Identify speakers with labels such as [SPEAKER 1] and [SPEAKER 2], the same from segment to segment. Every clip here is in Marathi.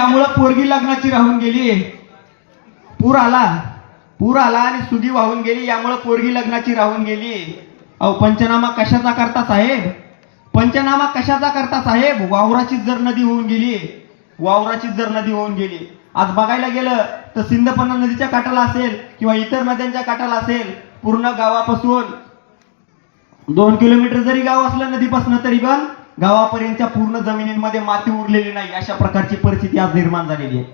[SPEAKER 1] यामुळं पोरगी लग्नाची राहून गेली. पूर आला. पूर आला आणि सुगी वाहून गेली. यामुळं पोरगी लग्नाची राहून गेली. अहो पंचनामा कशाचा करता साहेब? पंचनामा कशाचा करता साहेब? वावराचीच जर नदी होऊन गेली. वावराचीच जर नदी होऊन गेली. आज बघायला गेलं तर सिंधपन्ना नदीच्या काठाला असेल किंवा इतर नद्यांच्या काठाला असेल पूर्ण गावापासून दोन किलोमीटर जरी गाव असलं नदीपासून तरी पण गावापर्यंतच्या पूर्ण जमिनींमध्ये माती उरलेली नाही अशा प्रकारची परिस्थिती आज निर्माण झालेली आहे.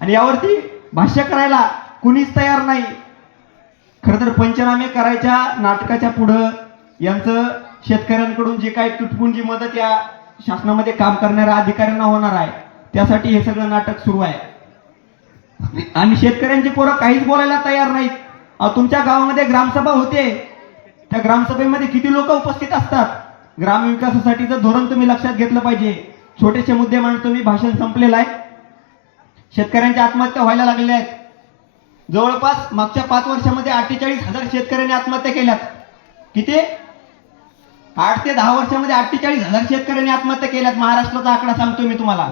[SPEAKER 1] आणि यावरती भाष्य करायला कुणीच तयार नाही. खरं तर पंचनामे करायच्या नाटकाच्या पुढं यांचं शेतकऱ्यांकडून जे काही तुटपुंजी मदत या शासनामध्ये काम करणाऱ्या अधिकाऱ्यांना होणार आहे त्यासाठी हे सगळं नाटक सुरू आहे. आणि शेतकऱ्यांची पोरं काहीच बोलायला तयार नाहीत. अहो, तुमच्या गावामध्ये ग्रामसभा होते. त्या ग्रामसभेमध्ये किती लोक उपस्थित असतात? ग्रामविकासासाठीचं धोरण तुम्ही लक्षात घेतलं पाहिजे. छोटेसे मुद्दे म्हणून तुम्ही भाषण संपलेलं आहे. शेतकऱ्यांच्या आत्महत्या व्हायला लागलेल्या आहेत. जवळपास मागच्या पाच वर्षामध्ये अठ्ठेचाळीस हजार शेतकऱ्यांनी आत्महत्या केल्यात. किती? आठ ते दहा वर्षामध्ये अठ्ठेचाळीस हजार शेतकऱ्यांनी आत्महत्या केल्यात. महाराष्ट्राचा आकडा सांगतो मी तुम्हाला.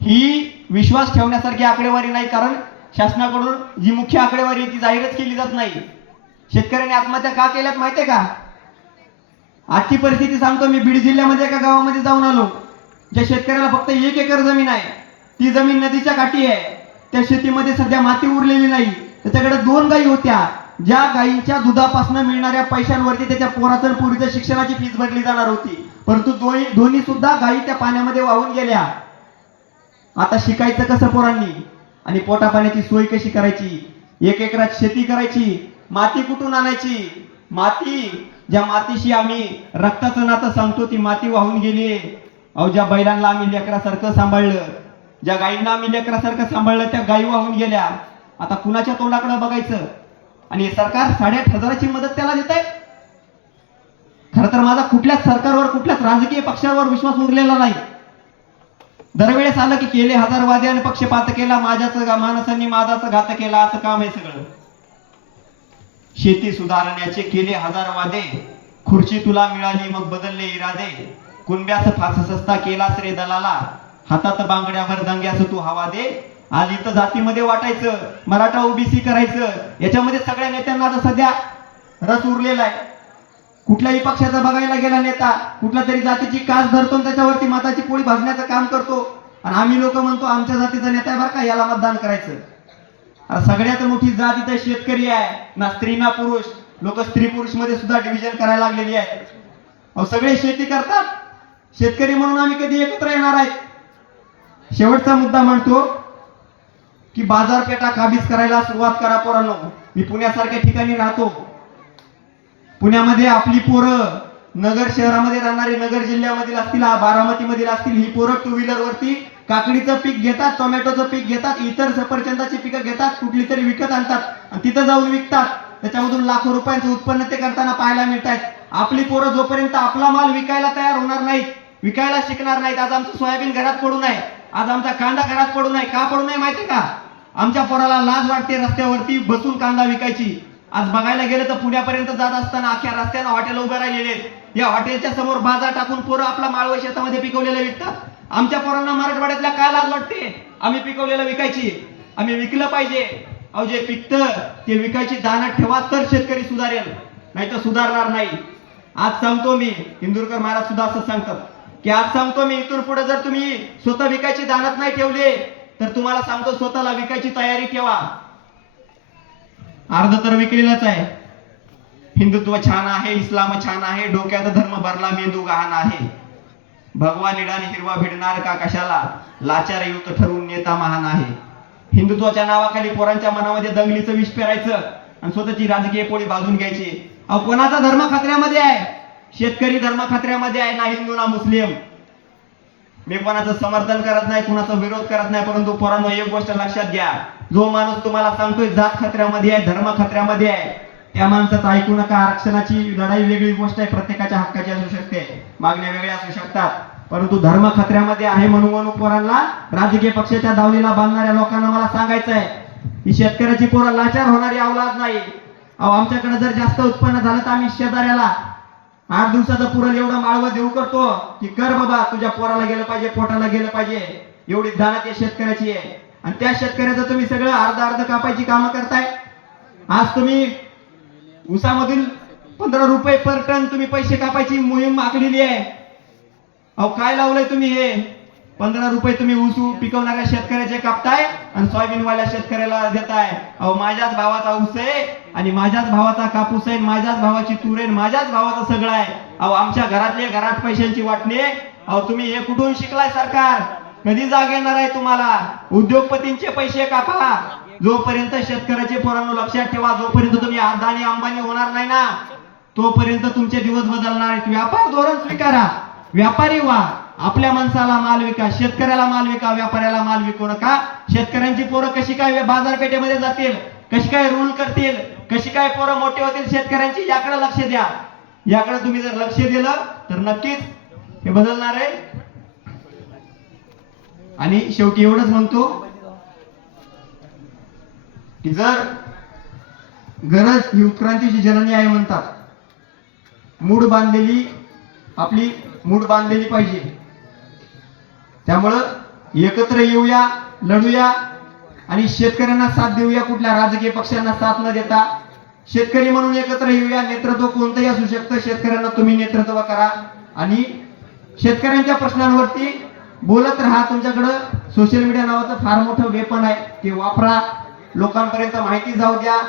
[SPEAKER 1] ही विश्वास ठेवण्यासारखी आकडेवारी नाही कारण शासनाकडून जी मुख्य आकडेवारी आहे ती जाहीरच केली जात नाही. शेतकऱ्यांनी आत्महत्या का केल्यात माहितीये का? आजची परिस्थिती सांगतो मी. बीड जिल्ह्यामध्ये एका गावामध्ये जाऊन आलो. ज्या शेतकऱ्याला फक्त एक एकर जमीन आहे ती जमीन नदीच्या काठी आहे. त्या शेतीमध्ये सध्या माती उरलेली नाही. त्याच्याकडे दोन गायी होत्या. ज्या गायींच्या दुधापासून मिळणाऱ्या पैशांवरती त्याच्या पोराचं आणि शिक्षणाची फीस भरली जाणार होती. परंतु दोन्ही दोन्ही सुद्धा गायी त्या पाण्यामध्ये वाहून गेल्या. आता शिकायचं कसं पोरांनी? आणि पोटा पाण्याची सोय कशी करायची? एक एकरात शेती करायची. माती कुठून आणायची? माती ज्या मातीशी आम्ही रक्ताचं नातं सांगतो ती माती वाहून गेली अहो ज्या बैलांना आम्ही लेकरासारखं सांभाळलं ज्या गायींना आम्ही लेकरासारखं सांभाळलं त्या गायी वाहून गेल्या. आता कुणाच्या तोंडाकडे बघायचं? आणि सरकार साडेआठ हजाराची मदत त्याला देत आहे खरं तर माझा कुठल्याच सरकारवर कुठल्याच राजकीय पक्षावर विश्वास उरलेला नाही. दरवेळेस आलं की केले हजार वादे आणि पक्षपात केला माझ्याच माणसांनी माझाच घात केला असं काम आहे सगळं. शेती सुधारण्याचे केले हजार वादे. खुर्ची तुला मिळाली मग बदलले इरादे. कुंब्यास फास सस्ता केलास रे दलाला. हातात बांगड्यावर दंग्यास तू हवा दे. आली तर जातीमध्ये वाटायचं मराठा ओबीसी करायचं. याच्यामध्ये सगळ्या नेत्यांना आता सध्या रस उरलेला आहे. कुठल्याही पक्षाचा बघायला गेला नेता कुठल्या तरी जातीची कास धरतो त्याच्यावरती माताची पोळी भाजण्याचं काम करतो. आणि आम्ही लोक म्हणतो आमच्या जातीचा नेता आहे बरं का याला मतदान करायचं. सगळ्यात मोठी जात इथं शेतकरी आहे. ना स्त्री ना पुरुष. लोक स्त्री पुरुषमध्ये सुद्धा डिव्हिजन करायला लागलेली आहेत. अहो सगळे शेती करतात. शेतकरी म्हणून आम्ही कधी एकत्र येणार आहेत. शेवटचा मुद्दा म्हणतो की बाजारपेठा काबीज करायला सुरुवात करा पोरांनो. मी पुण्यासारख्या ठिकाणी राहतो. पुण्यामध्ये आपली पोरं नगर शहरामध्ये राहणारी नगर जिल्ह्यामधील असतील बारामती मधील असतील ही पोरं टू व्हीलर वरती काकडीचं पीक घेतात टोमॅटोचं पीक घेतात इतर सफरचंदाची पिकं घेतात कुठली तरी विकत आणतात आणि तिथं जाऊन विकतात. त्याच्यामधून लाखो रुपयांचं उत्पन्न ते करताना पाहायला मिळत आहेत आपली पोरं जोपर्यंत आपला माल विकायला तयार होणार नाहीत विकायला शिकणार नाहीत आज आमचं सोयाबीन घरात पडू नये आज आमचा कांदा घरात पडू नये का पडू नये माहिती का? आमच्या पोराला लाज वाटते रस्त्यावरती बसून कांदा विकायची. आज बघायला गेलं तर पुण्यापर्यंत जात असताना अख्ख्या रस्त्यानं हॉटेल उभे राहिलेले या हॉटेलच्या समोर बाजार टाकून पोरं आपला माळव शेतामध्ये पिकवलेलं विकतात. आमच्या पोरांना मराठवाड्यातल्या काय लाज वाटते? आम्ही पिकवलेलं विकायची. आम्ही विकलं पाहिजे. अहो जे पिकतं ते विकायची दाना ठेवा तर शेतकरी सुधारेल. नाही तर सुधारणार नाही. आज सांगतो मी इंदूरकर महाराज सुद्धा असं सांगतात की आज सांगतो मी इथून पुढे जर तुम्ही स्वतः विकायची दानात नाही ठेवले तर तुम्हाला सांगतो स्वतःला विकायची तयारी ठेवा. अर्ध तर विकलेलंच आहे. हिंदुत्व छान आहे इस्लाम छान आहे डोक्यात धर्म भरला मेंदू गहाण आहे. भगवान निडाने हिरवा भिडणार का कशाला? लाचारयुक्त ठरवून नेता महान आहे. हिंदुत्वाच्या नावाखाली पोरांच्या मनामध्ये दंगलीचं विष पेरायचं आणि स्वतःची राजकीय पोळी बाजून घ्यायची. अहो कोणाचा धर्म खात्र्यामध्ये आहे? शेतकरी धर्म खात्र्यामध्ये आहे ना हिंदू ना मुस्लिम? मी कोणाचं समर्थन करत नाही कुणाचा विरोध करत नाही परंतु पोरांनो एक गोष्ट लक्षात घ्या. जो माणूस तुम्हाला सांगतोय जात खत्र्यामध्ये आहे धर्म खत्र्यामध्ये आहे त्या माणसाचं ऐकू नका आरक्षणाची लढाई वेगळी गोष्ट आहे प्रत्येकाच्या हक्काची असू शकते मागण्या वेगळ्या असू शकतात. परंतु धर्म खत्र्यामध्ये आहे म्हणून म्हणून पोरांना राजकीय पक्षाच्या दावणीला बांधणाऱ्या लोकांना मला सांगायचं आहे ही शेतकऱ्याची पोरं लाचार होणारी अवलाद नाही. अहो आमच्याकडे जर जास्त उत्पन्न झालं तर आम्ही शेजाऱ्याला आठ दिवसाचं पुरण एवढं माळवं देऊ करतो की कर बाबा तुझ्या पोराला गेलं पाहिजे पोटाला गेलं पाहिजे एवढी धानात या शेतकऱ्याची आहे. आणि त्या शेतकऱ्याचं तुम्ही सगळं अर्ध अर्ध कापायची कामं करताय. आज तुम्ही ऊसामधील पंधरा रुपये पर टन तुम्ही पैसे कापायची मोहीम आखलेली आहे. अहो काय लावलंय तुम्ही हे? पंधरा रुपये तुम्ही ऊस पिकवणाऱ्या शेतकऱ्याचे कापताय आणि सोयाबीन वाल्या शेतकऱ्याला देताय. अहो माझ्याच भावाचा ऊस आहे आणि माझ्याच भावाचा कापूस आहे माझ्याच भावाची तूर आहे माझ्याच भावाचं सगळं आहे. अहो आमच्या घरातले घरात पैशांची वाटणी आहे. अहो तुम्ही हे कुठून शिकलाय सरकार? कधी जाग येणार आहे तुम्हाला? उद्योगपतींचे पैसे कापा. जोपर्यंत शेतकऱ्याचे पोरांनो लक्षात ठेवा जोपर्यंत तुम्ही अदानी अंबानी होणार नाही ना तोपर्यंत तुमचे दिवस बदलणार आहेत. व्यापार धोरण स्वीकारा. व्यापारी व्हा. आपल्या माणसाला माल विका. शेतकऱ्याला माल विका. व्यापाऱ्याला माल विकू नका. शेतकऱ्यांची पोरं कशी काय बाजारपेठेमध्ये जातील? कशी काय रूल करतील? कशी काय पोरं मोठे होतील? शेतकऱ्यांची याकडे लक्ष द्या. याकडे तुम्ही जर लक्ष दिलं तर नक्कीच हे बदलणार आहे. आणि शेवटी एवढंच म्हणतो की जर गरज ही उत्क्रांतीची जननी आहे म्हणतात मूड बांधलेली आपली मूड बांधलेली पाहिजे. त्यामुळं एकत्र येऊया लढूया आणि शेतकऱ्यांना साथ देऊया कुठल्या राजकीय पक्षांना साथ न देता. शेतकरी म्हणून एकत्र येऊया नेतृत्व कोणतंही असू शकतं शेतकऱ्यांना तुम्ही नेतृत्व करा. आणि शेतकऱ्यांच्या प्रश्नांवरती बोलत राहा. तुमच्याकडं सोशल मीडिया नावाचं फार मोठं वेपन आहे ते वापरा. लोकांपर्यंत माहिती जाऊ द्या.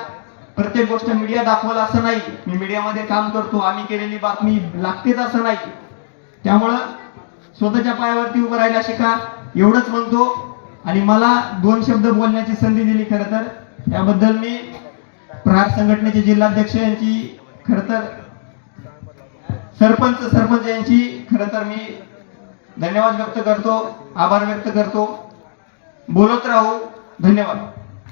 [SPEAKER 1] प्रत्येक गोष्ट मीडिया दाखवल असं नाही. मी मीडियामध्ये काम करतो आम्ही केलेली बातमी लागतेच असं नाही. त्यामुळं स्वतःच्या पायावरती उभं राहायला शिका. एवढंच म्हणतो. आणि मला दोन शब्द बोलण्याची संधी दिली खरं तर. त्याबद्दल मी प्रहार संघटनेचे जिल्हाध्यक्ष यांची खर तर सरपंच सरपंच यांची खरं तर मी धन्यवाद व्यक्त करतो. आभार व्यक्त करतो. बोलत राहू. धन्यवाद.